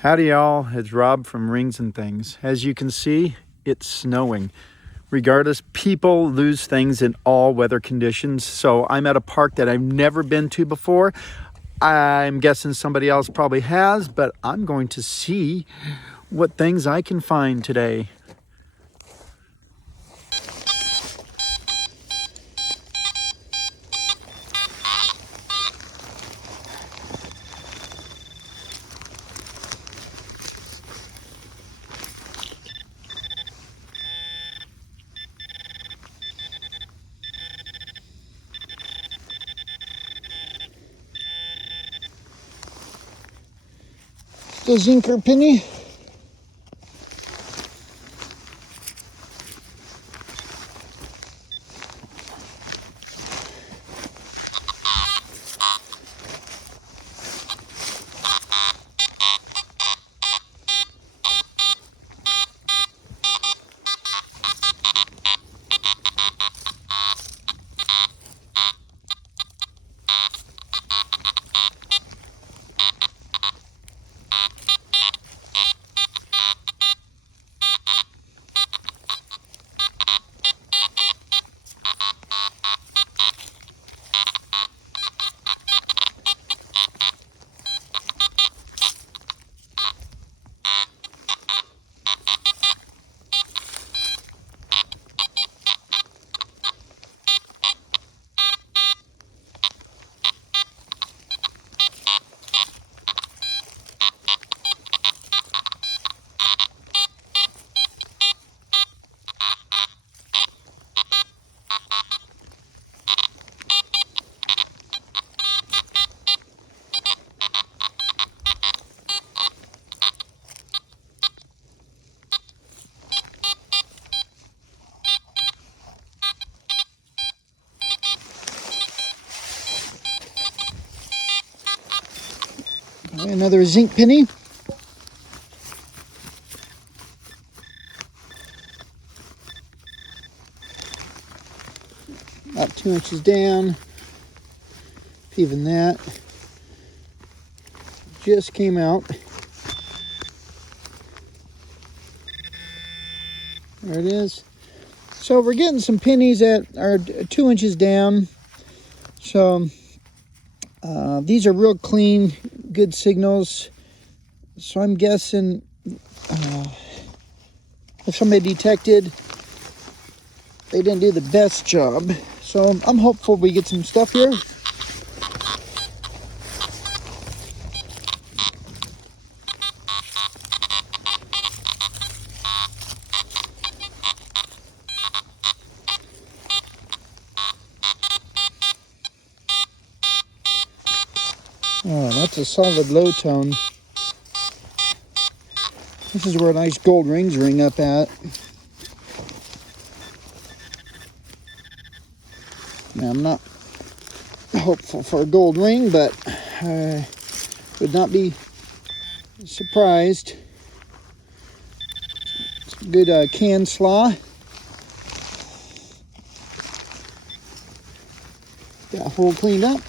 Howdy y'all, it's Rob from Rings and Things. As you can see, it's snowing. Regardless, people lose things in all weather conditions. So I'm at a park that I've never been to before. I'm guessing somebody else probably has, but I'm going to see what things I can find today. The zinker penny. Another zinc penny. About 2 inches down. Even that. Just came out. There it is. So we're getting some pennies that are 2 inches down. So these are real clean, good signals. So I'm guessing if somebody detected, they didn't do the best job. So I'm hopeful we get some stuff here. Oh, that's a solid low tone. This is where nice gold rings ring up at. Now, I'm not hopeful for a gold ring, but I would not be surprised. Good can slaw. Got a hole cleaned up.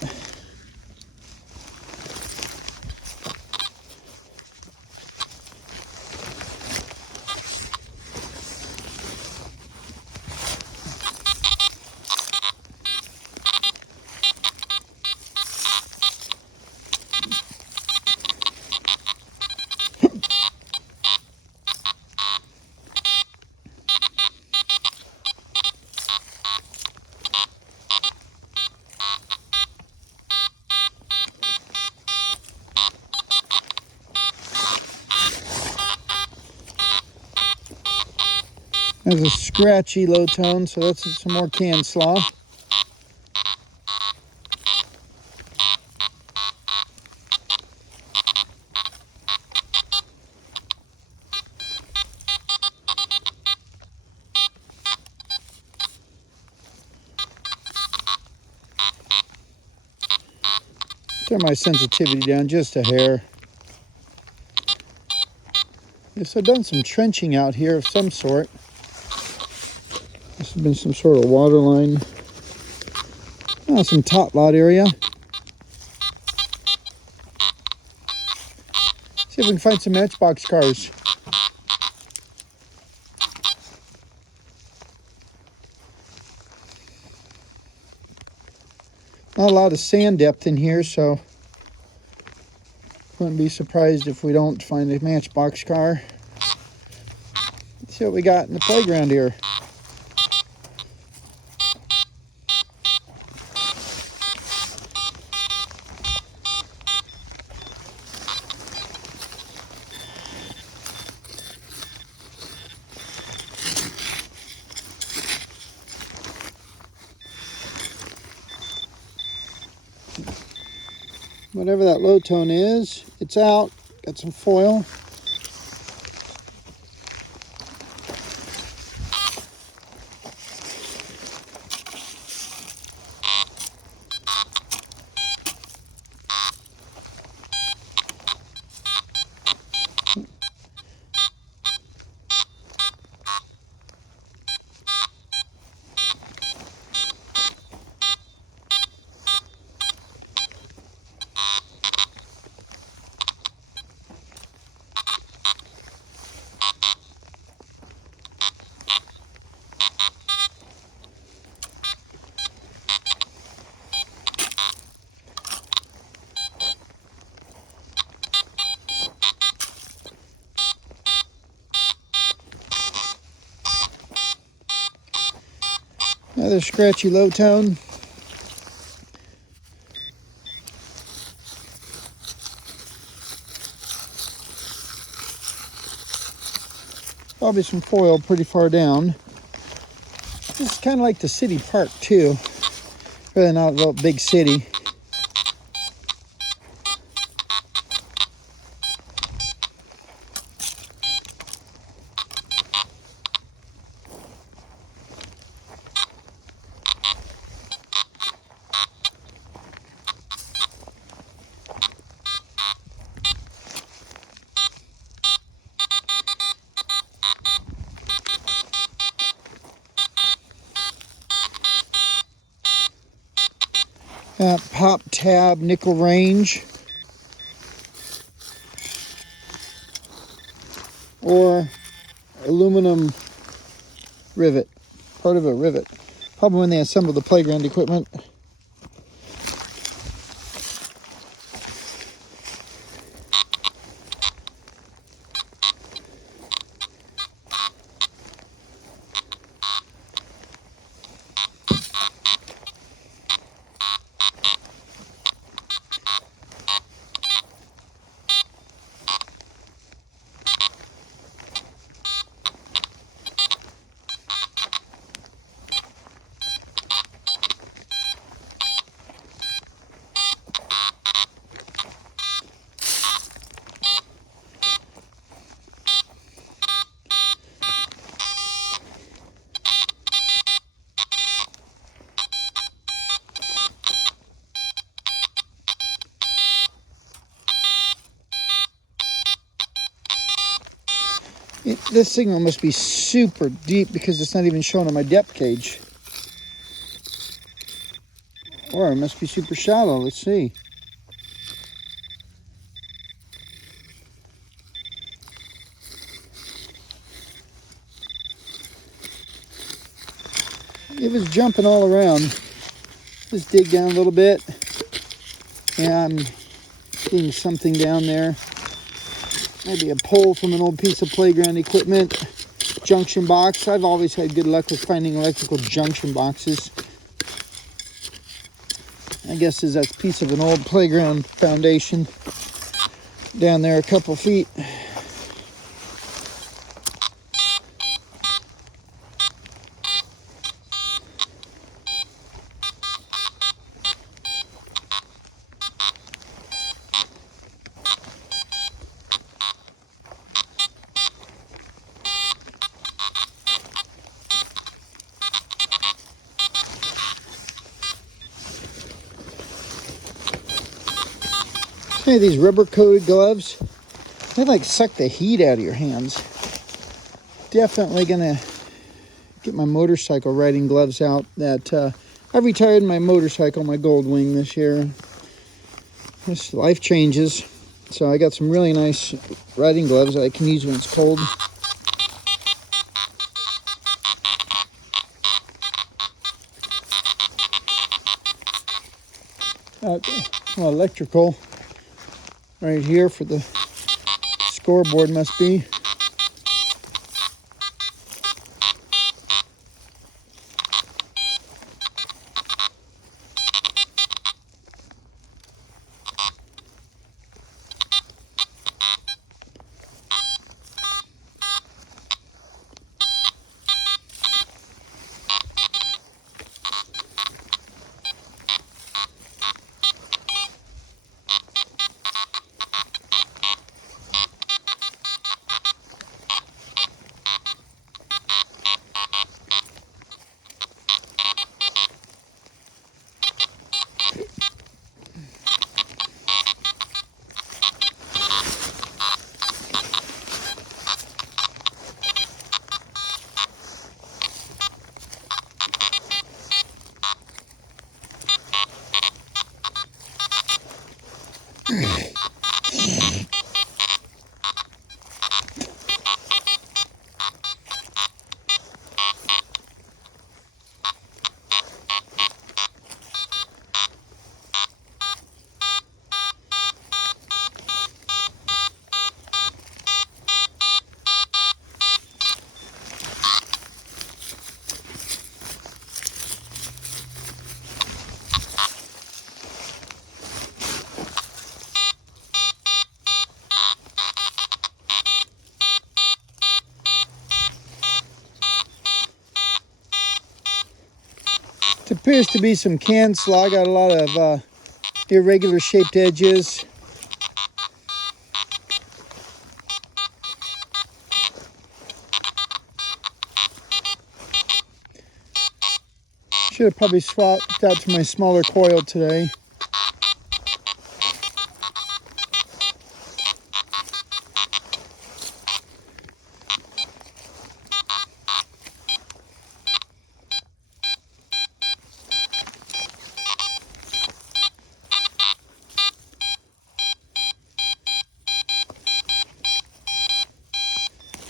There's a scratchy low tone, so that's some more can slaw. Turn my sensitivity down just a hair. Yes, I've done some trenching out here of some sort. This has been some sort of water line. Oh, some top lot area. See if we can find some Matchbox cars. Not a lot of sand depth in here, so wouldn't be surprised if we don't find a Matchbox car. Let's see what we got in the playground here. Whatever that low tone is, it's out. Got some foil. Another scratchy low tone. Probably some foil pretty far down. This is kind of like the city park too. Really not a big city. Pop tab nickel range, or aluminum rivet, part of a rivet. Probably when they assemble the playground equipment. This signal must be super deep because it's not even showing on my depth gauge. Or it must be super shallow. Let's see. It was jumping all around. Let's dig down a little bit. Yeah, I'm getting something down there. Maybe a pole from an old piece of playground equipment. Junction box. I've always had good luck with finding electrical junction boxes. I guess is that piece of an old playground foundation down there a couple feet. Hey, these rubber coated gloves, they like suck the heat out of your hands. Definitely gonna get my motorcycle riding gloves out. That I retired my motorcycle, my Goldwing, this year. This life changes. So I got some really nice riding gloves that I can use when it's cold. Electrical right here for the scoreboard must be. It appears to be some can slug. Got a lot of irregular shaped edges. Should have probably swapped out to my smaller coil today.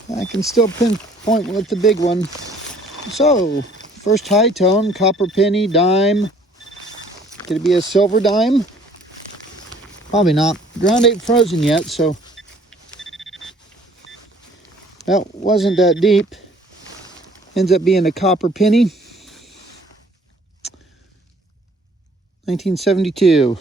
I can still pinpoint with the big one. So, first high tone, copper penny, dime. Could it be a silver dime? Probably not. Ground ain't frozen yet, so that wasn't that deep. Ends up being a copper penny. 1972.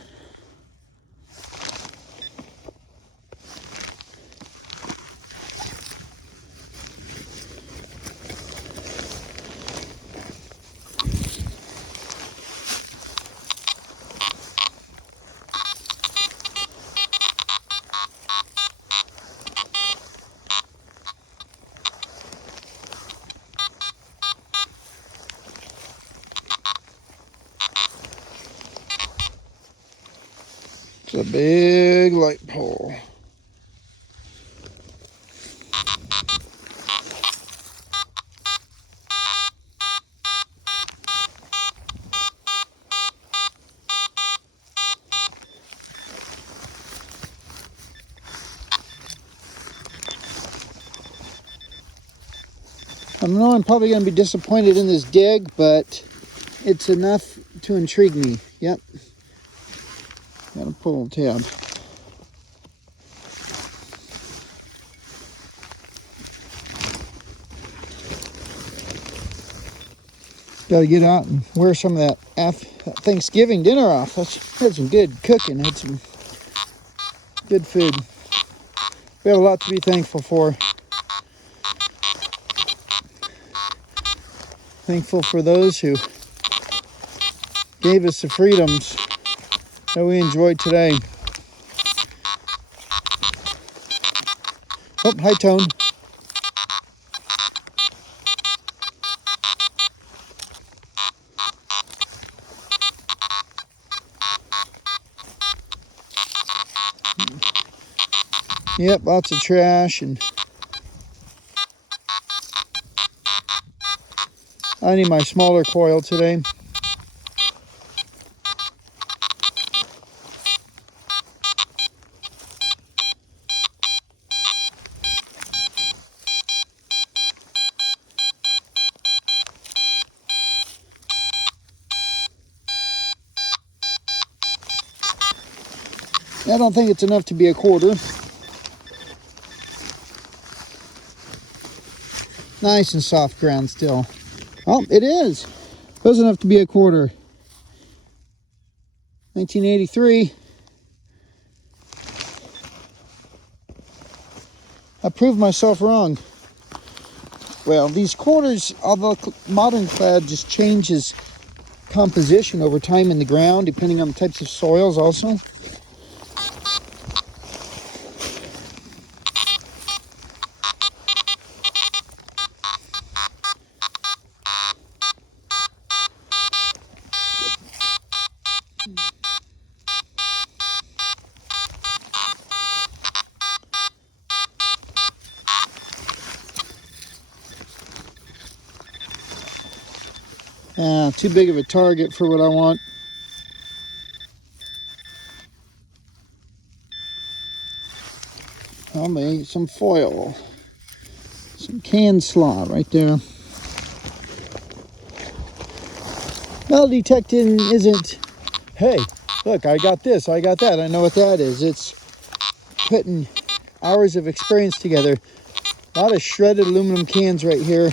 It's a big light pole. I know I'm probably going to be disappointed in this dig, but it's enough to intrigue me. Yep. Got a pull tab. Got to get out and wear some of that Thanksgiving dinner off. Had some good cooking. Had some good food. We have a lot to be thankful for. Thankful for those who gave us the freedoms that we enjoyed today. Oh, high tone. Yep, lots of trash, and I need my smaller coil today. I don't think it's enough to be a quarter. Nice and soft ground still. Oh, it is. It was enough to be a quarter. 1983. I proved myself wrong. Well, these quarters, although modern clad just changes composition over time in the ground, depending on the types of soils also. Too big of a target for what I want. I'll make some foil. Some canned slaw right there. Metal detecting isn't, hey, look, I got this, I got that. I know what that is. It's putting hours of experience together. A lot of shredded aluminum cans right here.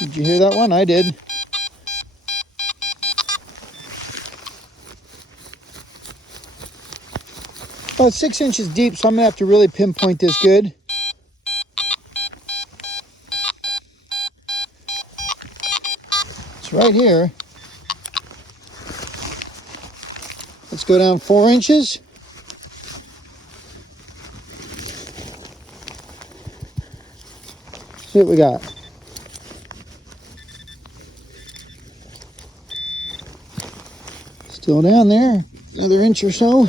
Did you hear that one? I did. About 6 inches deep, so I'm gonna have to really pinpoint this good. It's right here. Let's go down 4 inches. See what we got. Still down there, another inch or so.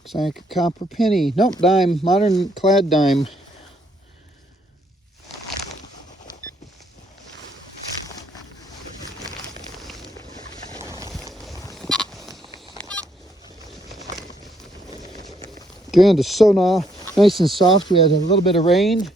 Looks like a copper penny. Nope, dime, modern clad dime. Ground is so nice and soft. We had a little bit of rain.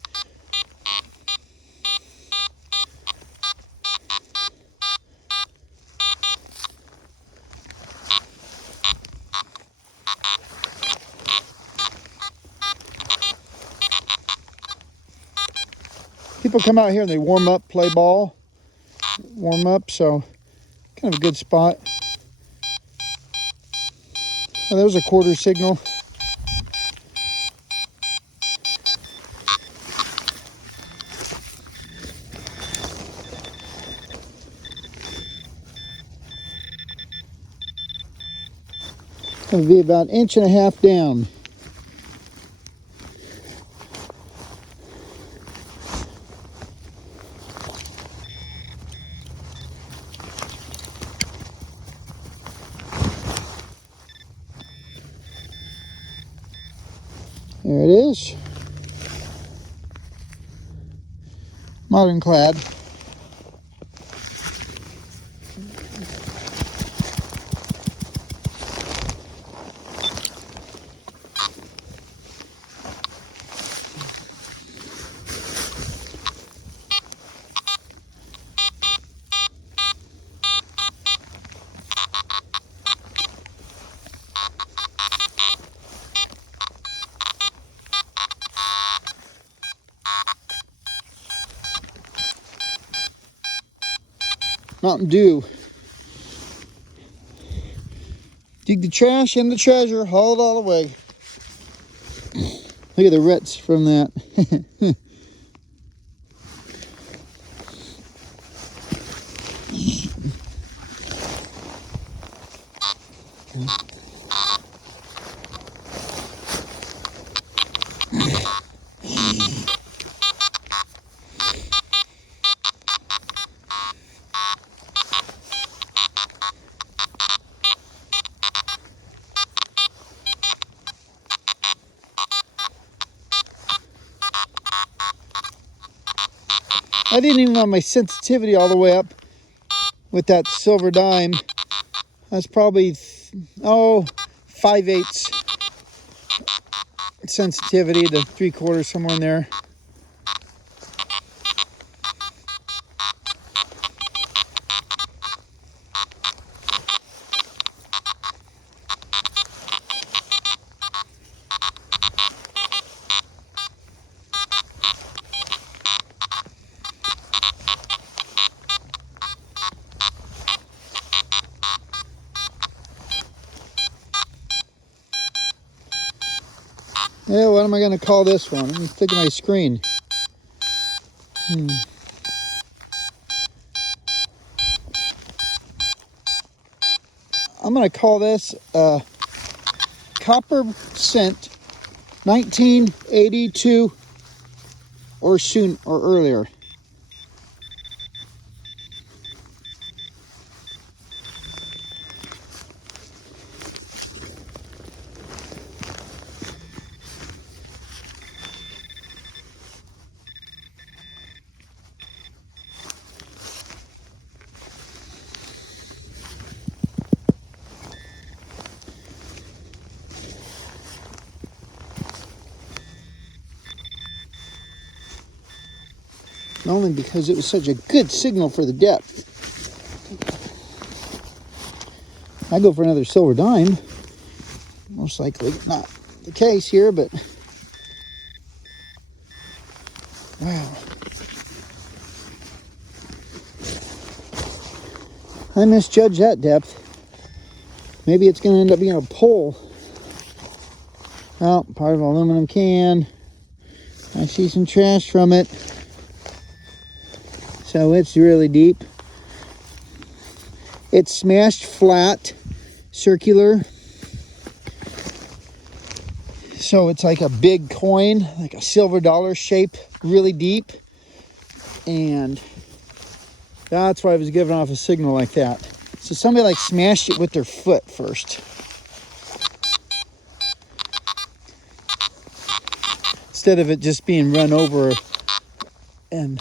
People come out here and they warm up, play ball, warm up, so kind of a good spot. Oh, there was a quarter signal. It'll be about 1.5 inches down. There it is. Modern clad. Mountain Dew. Dig the trash and the treasure, haul it all away. Look at the roots from that. I didn't even have my sensitivity all the way up with that silver dime. That's probably, 5/8 sensitivity to 3/4, somewhere in there. Yeah, what am I going to call this one? Let me think of my screen. I'm going to call this Copper Scent 1982 or soon or earlier. Only because it was such a good signal for the depth. I go for another silver dime. Most likely not the case here, but wow. I misjudged that depth. Maybe it's going to end up being a pole. Oh, part of an aluminum can. I see some trash from it. So it's really deep. It's smashed flat, circular. So it's like a big coin, like a silver dollar shape, really deep. And that's why I was giving off a signal like that. So somebody like smashed it with their foot first. Instead of it just being run over and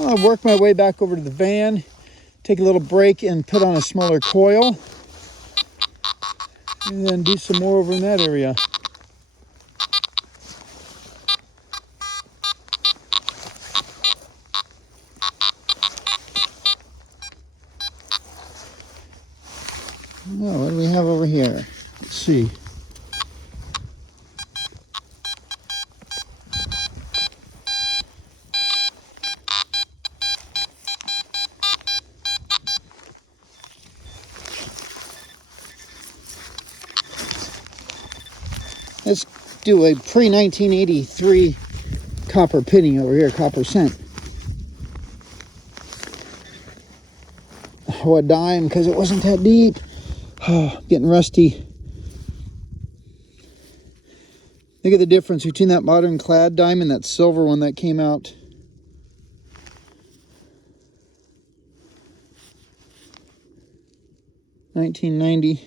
I'll work my way back over to the van, take a little break and put on a smaller coil, and then do some more over in that area. Oh, what do we have over here? Let's see. Let's do a pre-1983 copper penny over here, Copper Scent. Oh, a dime because it wasn't that deep. Oh, getting rusty. Look at the difference between that modern clad dime and that silver one that came out. $19.90.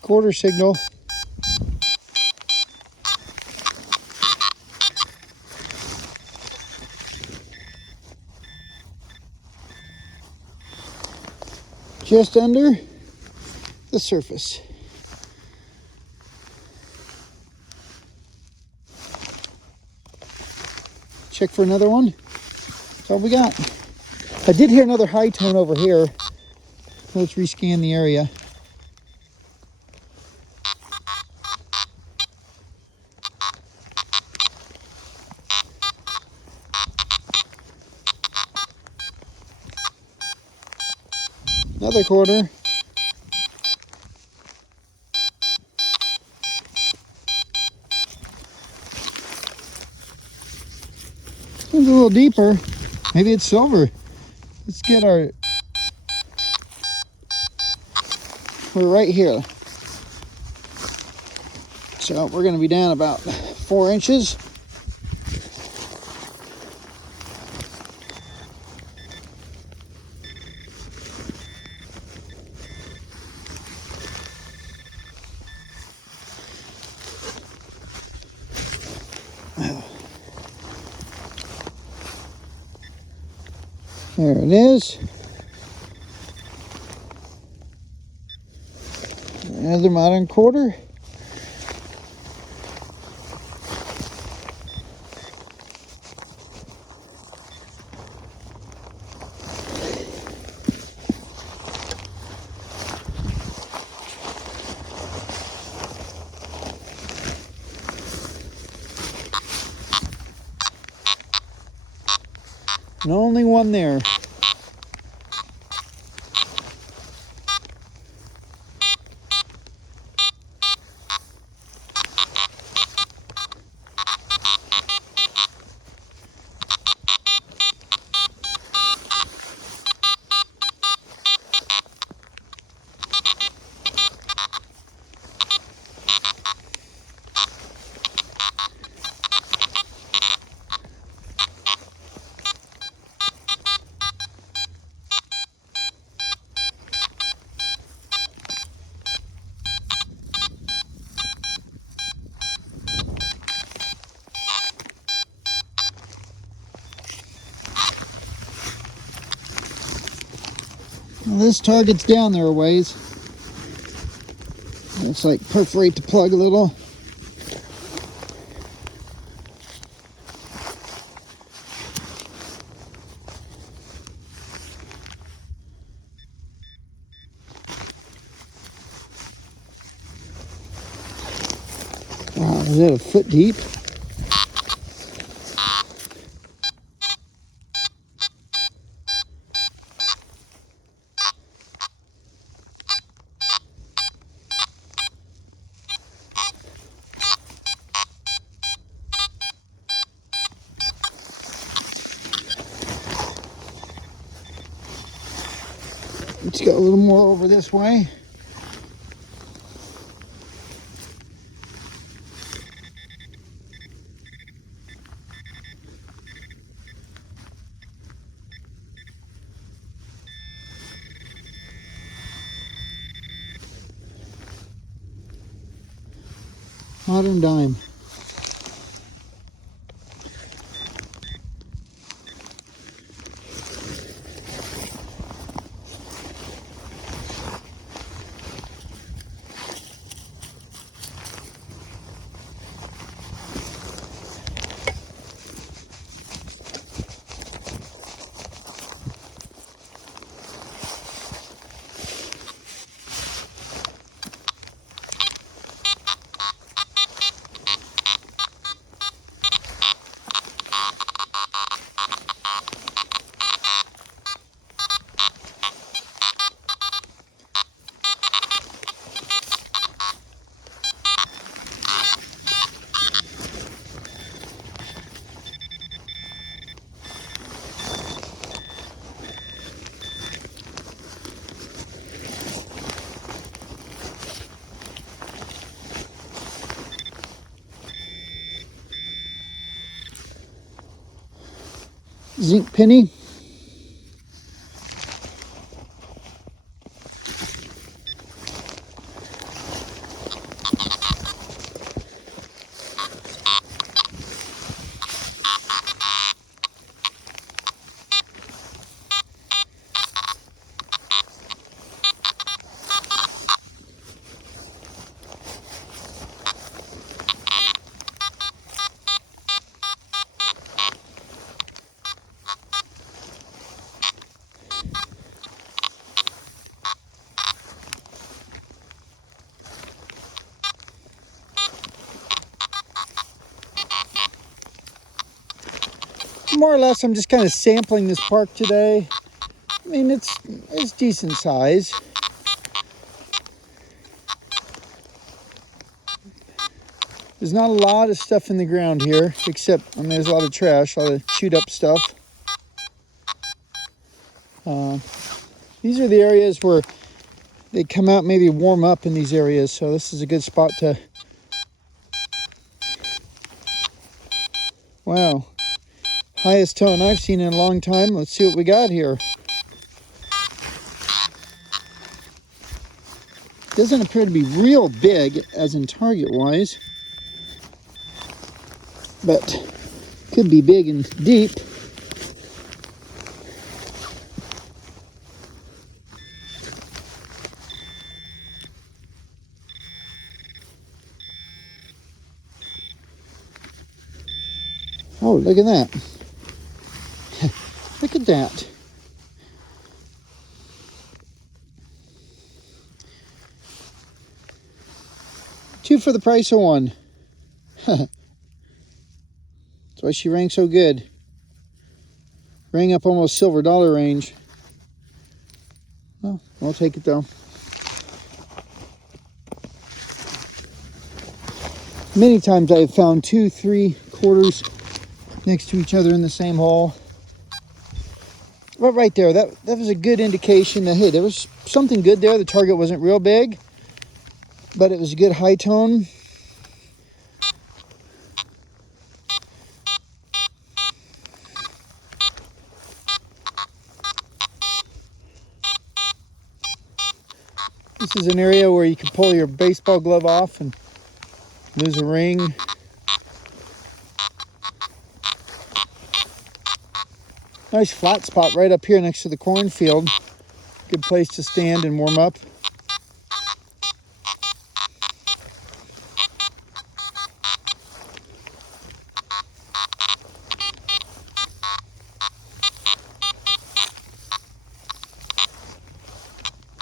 Quarter signal. Just under the surface. check for another one. That's all we got. I did hear another high tone over here. Let's rescan the area. Another quarter. Seems a little deeper. Maybe it's silver. Let's get our... We're right here. So we're going to be down about 4 inches. There it is. Another modern quarter. And only one there. Well, this target's down there a ways. Looks like perforate the plug a little. Wow, is that a foot deep? Let's go a little more over this way. Modern dime. Zinc penny. more or less, I'm just kind of sampling this park today. I mean, it's decent size. There's not a lot of stuff in the ground here, except, I mean, there's a lot of trash, a lot of chewed up stuff. These are the areas where they come out, maybe warm up in these areas. So this is a good spot to, wow, highest tone I've seen in a long time. Let's see what we got here. Doesn't appear to be real big, as in target wise, but could be big and deep. Oh, look at that. Look at that. Two for the price of one. That's why she rang so good. Rang up almost silver dollar range. Well, I'll take it though. Many times I have found 2 3/4 next to each other in the same hole. But right there, that was a good indication that, hey, there was something good there. The target wasn't real big, but it was a good high tone. This is an area where you can pull your baseball glove off and lose a ring. Nice flat spot right up here next to the cornfield. Good place to stand and warm up.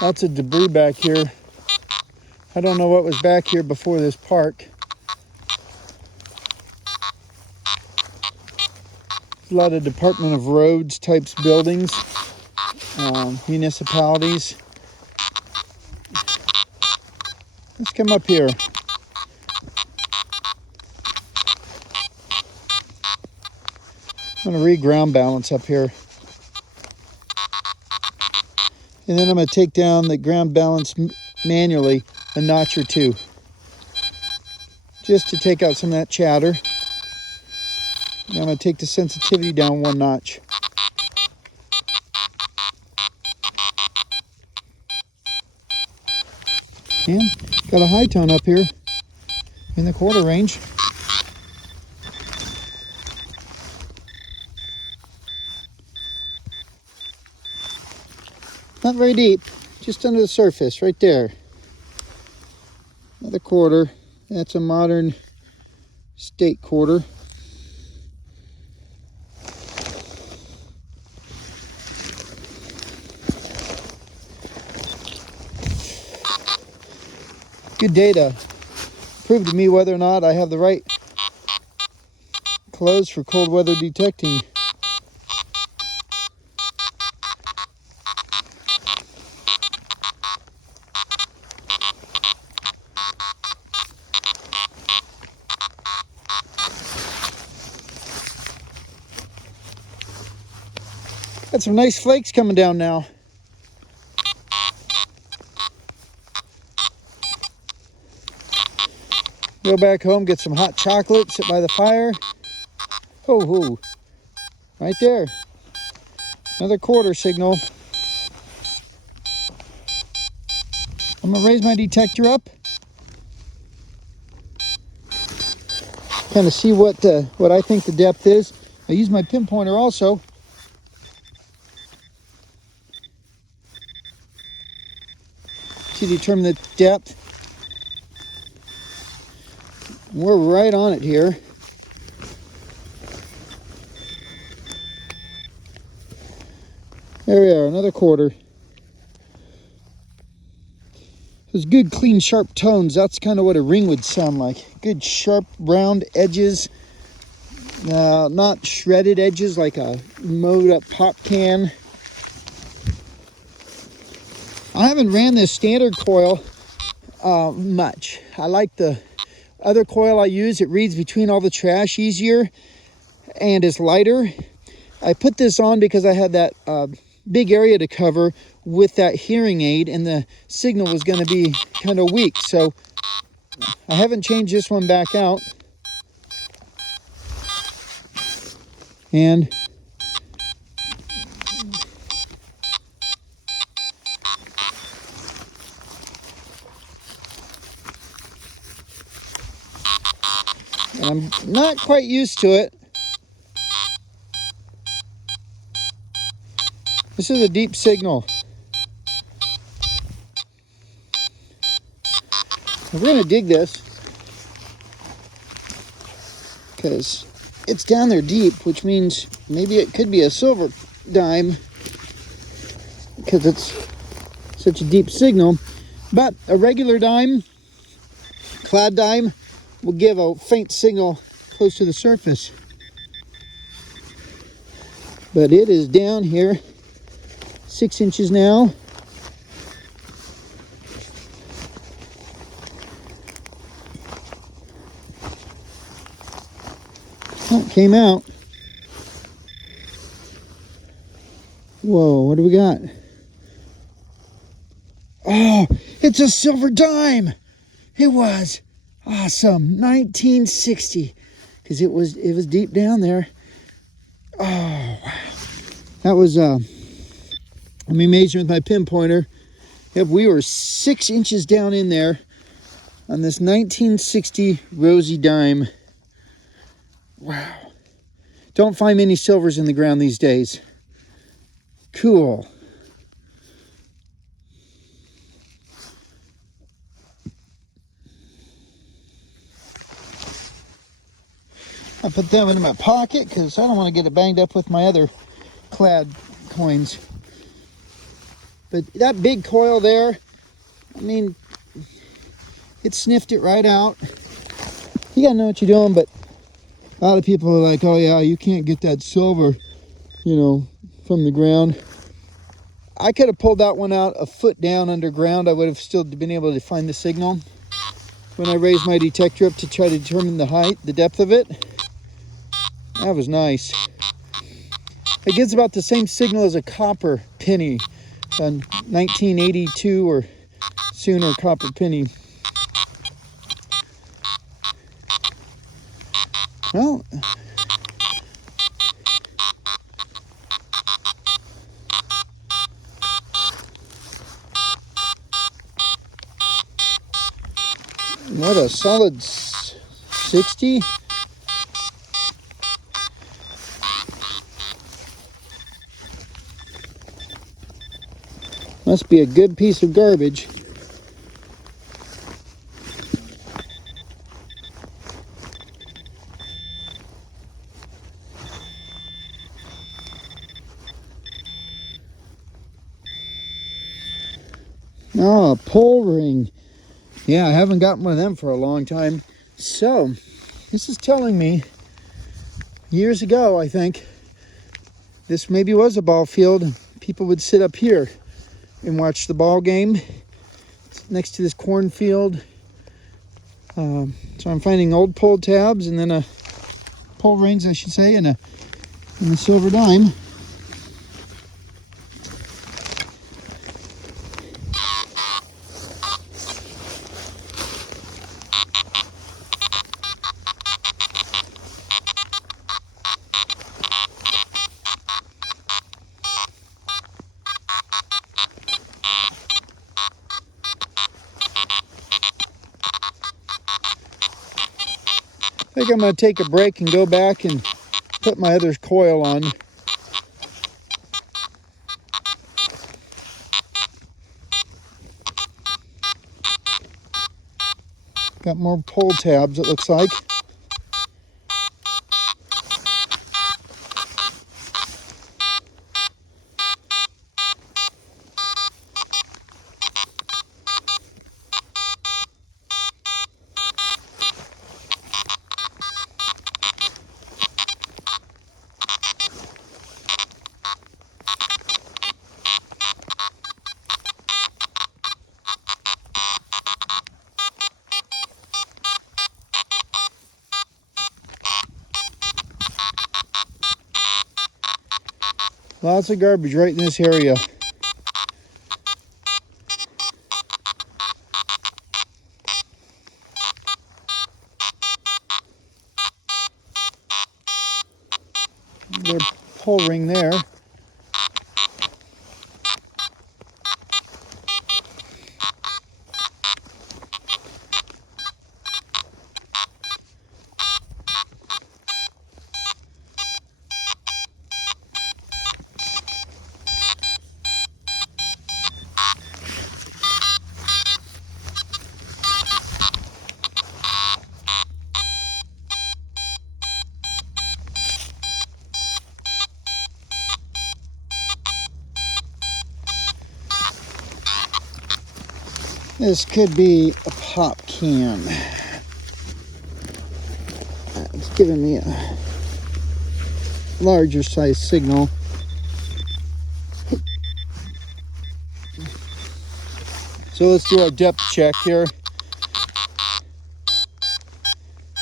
Lots of debris back here. I don't know what was back here before this park. A lot of Department of Roads types buildings, municipalities. Let's come up here. I'm going to read ground balance up here. And then I'm going to take down the ground balance manually a notch or two, just to take out some of that chatter. Now I'm going to take the sensitivity down 1 notch. And got a high tone up here in the 1/4 range. Not very deep, just under the surface, right there. Another 1/4. That's a modern state 1/4. Good data. Prove to me whether or not I have the right clothes for cold weather detecting. Got some nice flakes coming down now. Go back home, get some hot chocolate, sit by the fire. Ho ho. Right there. Another 1/4 signal. I'm gonna raise my detector up. Kind of see what I think the depth is. I use my pinpointer also. To determine the depth. We're right on it here. There we are, another 1/4. Those good, clean, sharp tones, that's kind of what a ring would sound like. Good, sharp, round edges. not shredded edges like a mowed up pop can. I haven't ran this standard coil much. I like the other coil I use. It reads between all the trash easier and is lighter. I put this on because I had that big area to cover with that hearing aid, and the signal was going to be kind of weak. So I haven't changed this one back out. And I'm not quite used to it. This is a deep signal. We're going to dig this because it's down there deep, which means maybe it could be a silver dime because it's such a deep signal. But a regular dime, clad dime, will give a faint signal close to the surface. But it is down here, 6 inches now. Oh, it came out. Whoa, what do we got? Oh, it's a silver dime. It was awesome. 1960, because it was deep down there. Oh, wow. That was I'm measuring with my pinpointer. If we were 6 inches down in there on this 1960 rosy dime. Wow. Don't find many silvers in the ground these days. Cool. I put them in my pocket because I don't want to get it banged up with my other clad coins. But that big coil there, I mean, it sniffed it right out. You gotta know what you're doing, but a lot of people are like, oh yeah, you can't get that silver, from the ground. I could have pulled that one out a foot down underground. I would have still been able to find the signal. When I raised my detector up to try to determine the height, the depth of it, that was nice. It gives about the same signal as a copper penny, a 1982 or sooner copper penny. Well, what a solid 60. Must be a good piece of garbage. Oh, a pole ring. Yeah, I haven't gotten one of them for a long time. So, this is telling me, years ago, I think, this maybe was a ball field. People would sit up here and watch the ball game next to this cornfield. So I'm finding old pull tabs and then pull rings, I should say, and a silver dime. I think I'm going to take a break and go back and put my other coil on. Got more pull tabs, it looks like. Lots of garbage right in this area. Their pole ring there. This could be a pop can. It's giving me a larger size signal. So let's do our depth check here.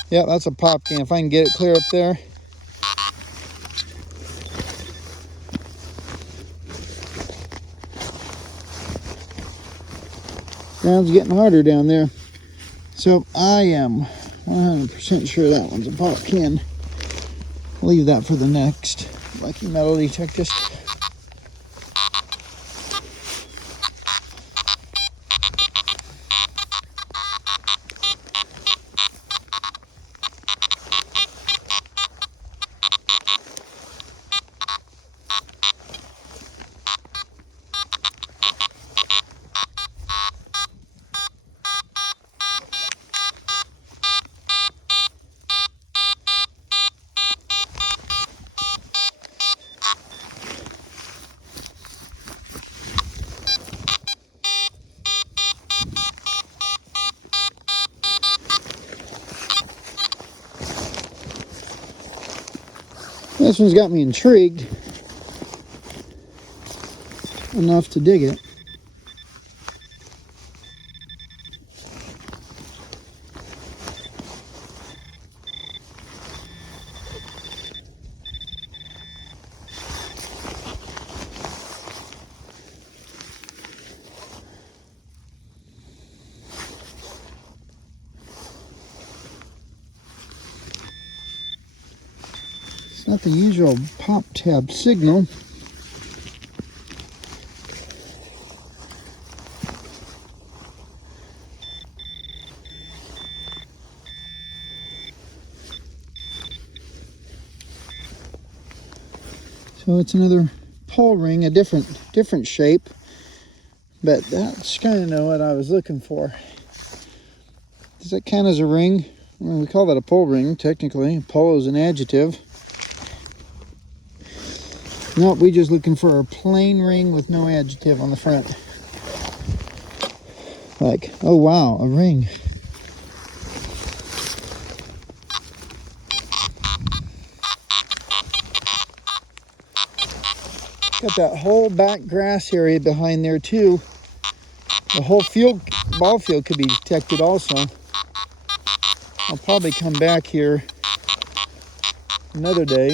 Yeah, that's a pop can. If I can get it clear up there. Ground's getting harder down there. So I am 100% sure that one's a pop can. Leave that for the next Lucky Metal Detectist. This one's got me intrigued enough to dig it. It's not the usual pop tab signal. So it's another pole ring, a different shape, but that's kind of what I was looking for. Does that count as a ring? Well, we call that a pole ring, technically. Pole is an adjective. Nope, we're just looking for a plain ring with no adjective on the front. Like, oh wow, a ring. Got that whole back grass area behind there too. The whole ball field could be detected also. I'll probably come back here another day.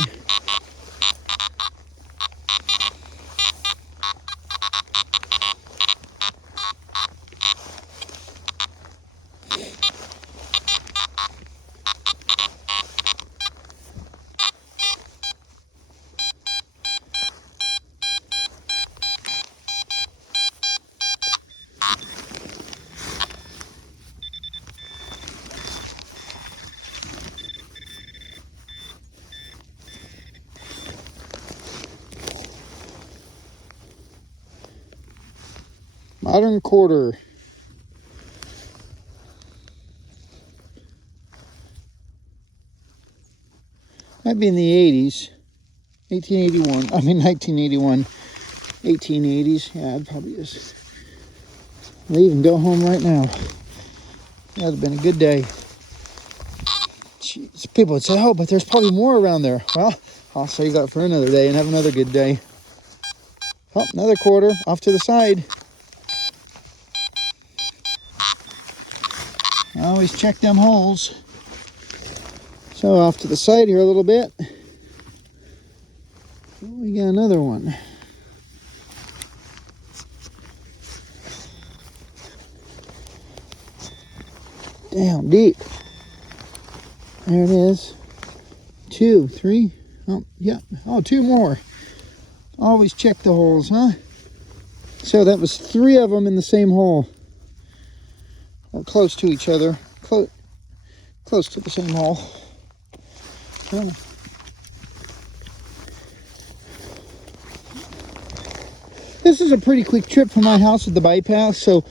Modern quarter. Might be in the 80s. 1981. 1880s. Yeah, it probably is. Leave and go home right now. That would have been a good day. Jeez, people would say, oh, but there's probably more around there. Well, I'll save that for another day and have another good day. Oh, another quarter off to the side. I always check them holes. So off to the side here a little bit. We got another one. Down deep. There it is. 2, 3. Oh, yeah. Oh, 2 more. Always check the holes, huh? So that was 3 of them in the same hole. Or close to each other. Close to the same hole. Oh. This is a pretty quick trip from my house at the bypass, so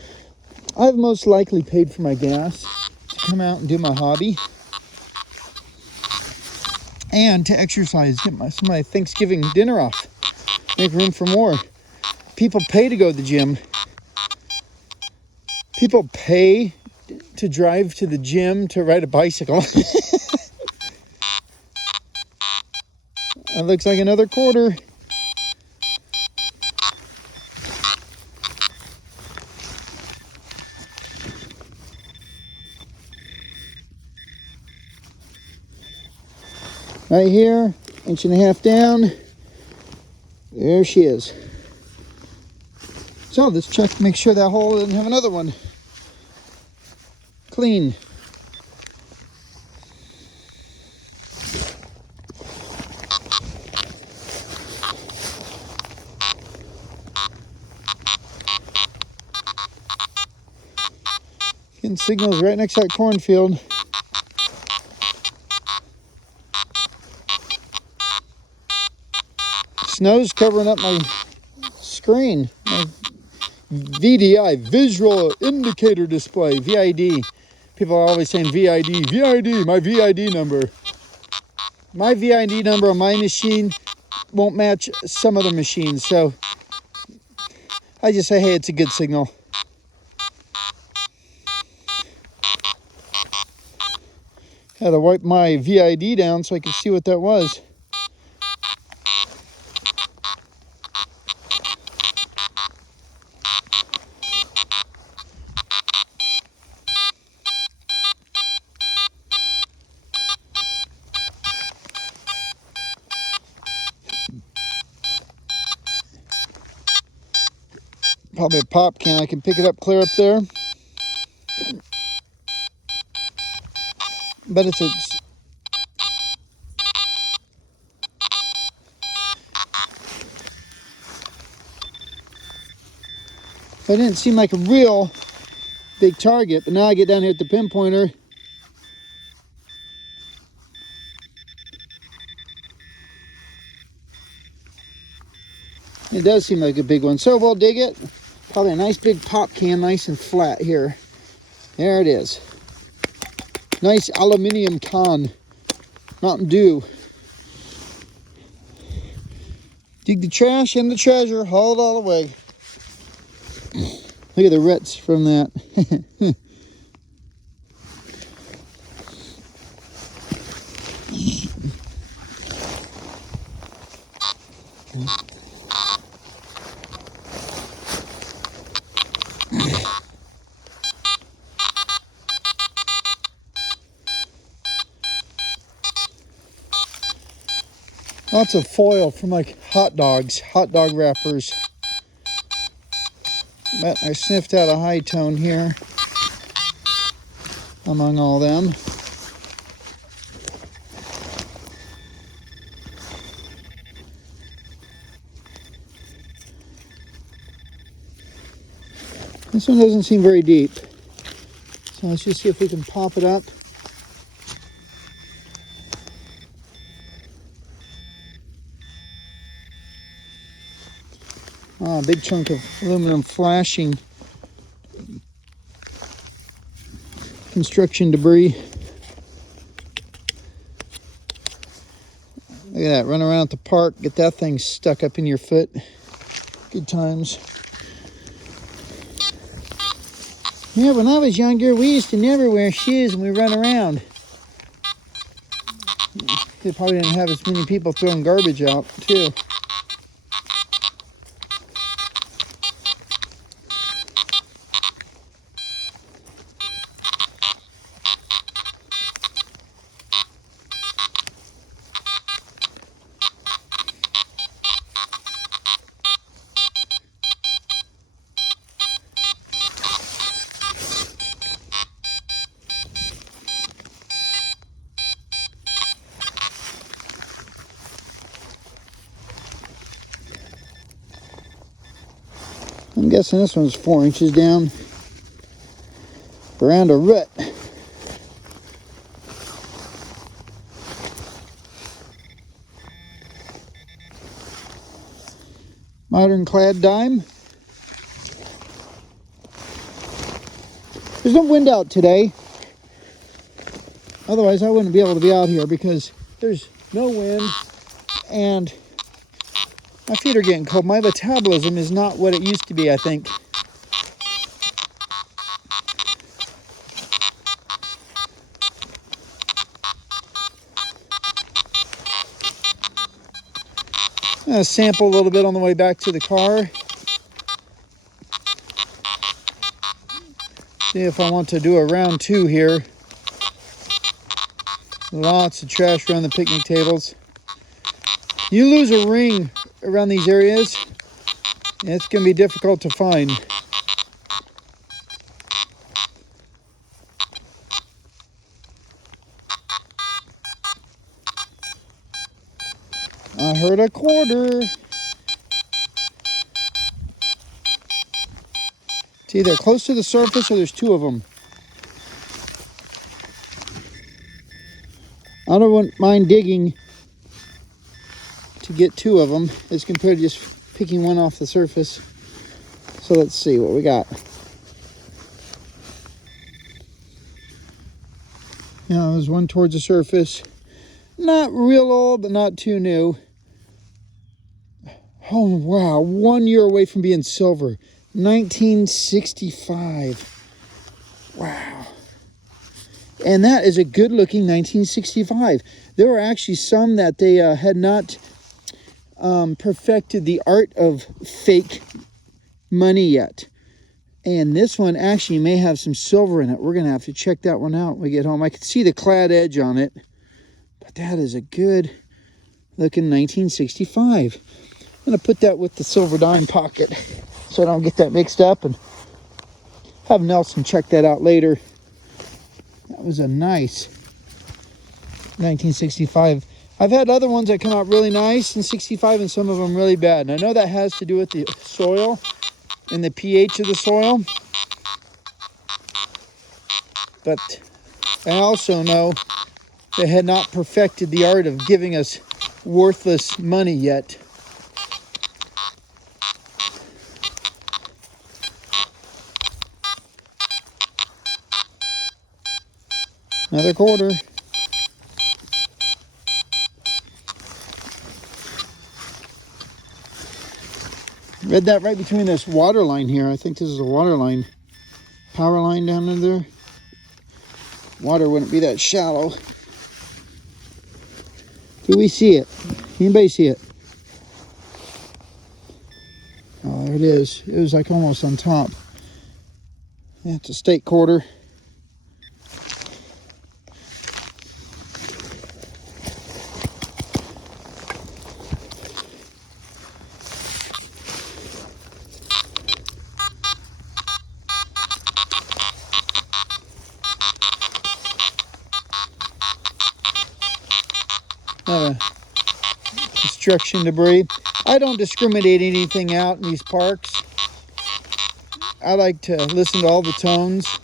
I've most likely paid for my gas to come out and do my hobby. And to exercise, get some of my Thanksgiving dinner off. Make room for more. People pay to go to the gym. People pay to drive to the gym to ride a bicycle. That looks like another quarter. Right here, 1.5 inches down. There she is. So let's check, make sure that hole doesn't have another one. Clean. Getting signals right next to that cornfield. Snow's covering up my screen. My VDI, Visual Indicator Display, VID. People are always saying VID, VID, my VID number. My VID number on my machine won't match some other machines, so I just say, hey, it's a good signal. Had to wipe my VID down so I could see what that was. Probably a pop can. I can pick it up clear up there. But it's that didn't seem like a real big target, but now I get down here at the pinpointer. It does seem like a big one, so we'll dig it. Probably a nice big pop can, nice and flat here. There it is. Nice aluminum can. Mountain Dew. Dig the trash and the treasure, haul it all away. Look at the roots from that. Lots of foil from like hot dogs, hot dog wrappers. But I sniffed out a high tone here among all them. This one doesn't seem very deep. So let's just see if we can pop it up. Ah, big chunk of aluminum flashing. Construction debris. Look at that, run around at the park, get that thing stuck up in your foot. Good times. Yeah, when I was younger, we used to never wear shoes when we run around. They probably didn't have as many people throwing garbage out, too. I'm guessing this one's 4 inches down. Around a root. Modern clad dime. There's no wind out today. Otherwise, I wouldn't be able to be out here because there's no wind and my feet are getting cold. My metabolism is not what it used to be, I think. I'm going to sample a little bit on the way back to the car. See if I want to do a round 2 here. Lots of trash around the picnic tables. You lose a ring around these areas, and it's going to be difficult to find. I heard a quarter. It's either close to the surface or there's 2 of them. I don't mind digging to get 2 of them as compared to just picking one off the surface. So let's see what we got. Yeah, there's one towards the surface. Not real old, but not too new. Oh, wow. 1 year away from being silver. 1965. Wow. And that is a good looking 1965. There were actually some that they had not perfected the art of fake money yet. And this one actually may have some silver in it. We're going to have to check that one out when we get home. I can see the clad edge on it. But that is a good looking 1965. I'm going to put that with the silver dime pocket so I don't get that mixed up, and have Nelson check that out later. That was a nice 1965. I've had other ones that come out really nice in 65 and some of them really bad. And I know that has to do with the soil and the pH of the soil. But I also know they had not perfected the art of giving us worthless money yet. Another quarter. Read that right between this water line here. I think this is a water line. Power line down in there. Water wouldn't be that shallow. Do we see it? Anybody see it? Oh, there it is. It was like almost on top. That's a state quarter. Construction debris. I don't discriminate anything out in these parks. I like to listen to all the tones.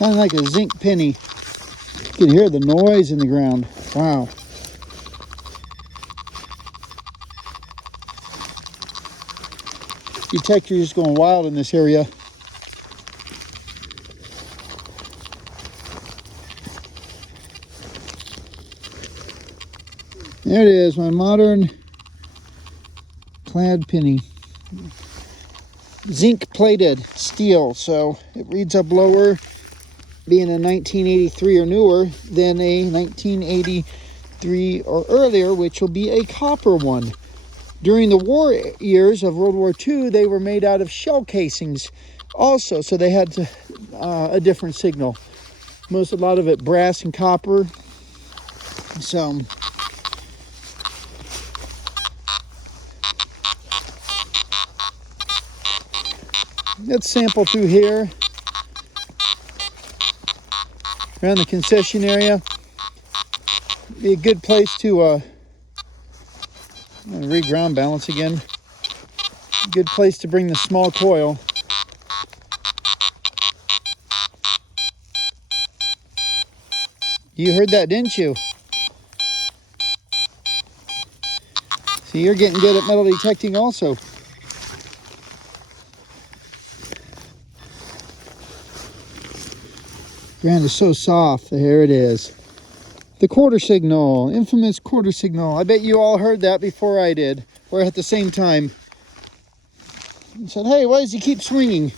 Sounds like a zinc penny. You can hear the noise in the ground. Wow. Detector is going wild in this area. There it is, my modern clad penny. Zinc plated steel, so it reads up lower. being a 1983 or newer, than a 1983 or earlier, which will be a copper one. During the war years of World War II, they were made out of shell casings also, so they had a different signal. A lot of it brass and copper. So let's sample through here around the concession area. Be a good place to re-ground balance again. Good place to bring the small coil. You heard that, didn't you? See, you're getting good at metal detecting also. Ground is so soft. There it is. The quarter signal, infamous quarter signal. I bet you all heard that before I did, or at the same time. I said, hey, why does he keep swinging?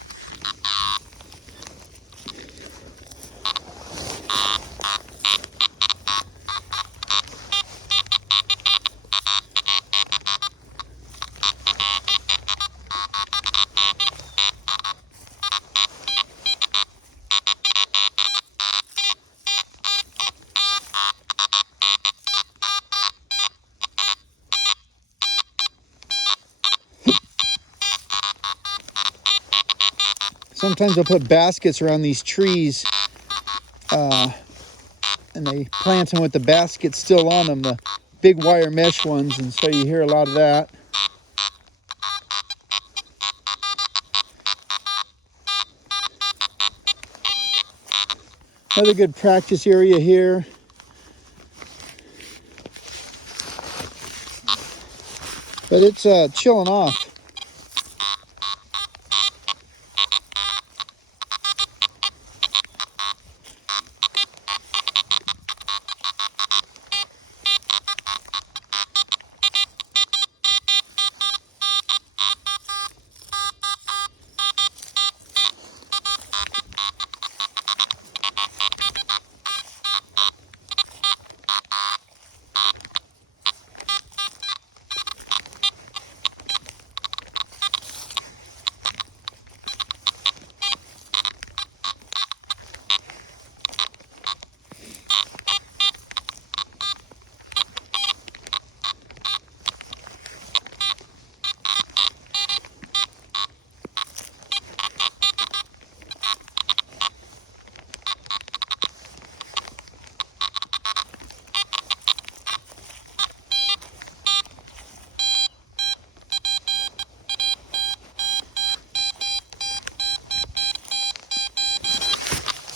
Sometimes they'll put baskets around these trees, and they plant them with the baskets still on them, the big wire mesh ones, and so you hear a lot of that. Another good practice area here. But it's chilling off.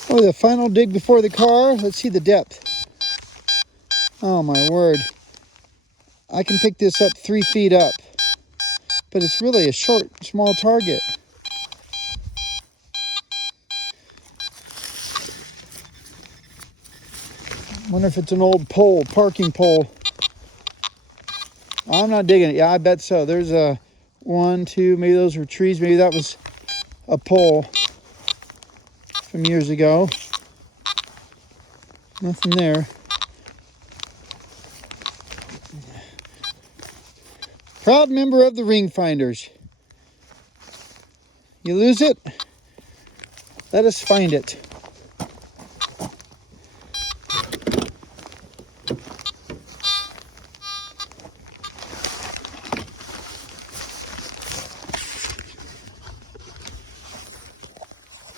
Oh, the final dig before the car. Let's see the depth. Oh my word. I can pick this up 3 feet up, but it's really a short, small target. Wonder if it's an old pole, parking pole. I'm not digging it. Yeah, I bet so. There's a 1, 2, maybe those were trees. Maybe that was a pole from years ago. Nothing there. Proud member of the Ring Finders. You lose it? Let us find it.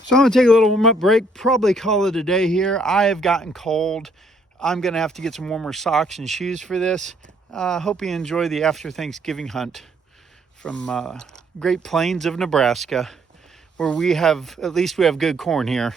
So I'm going to take a little warm-up break, probably call it a day here. I have gotten cold. I'm going to have to get some warmer socks and shoes for this. Hope you enjoy the after Thanksgiving hunt from Great Plains of Nebraska, where we have, at least we have good corn here.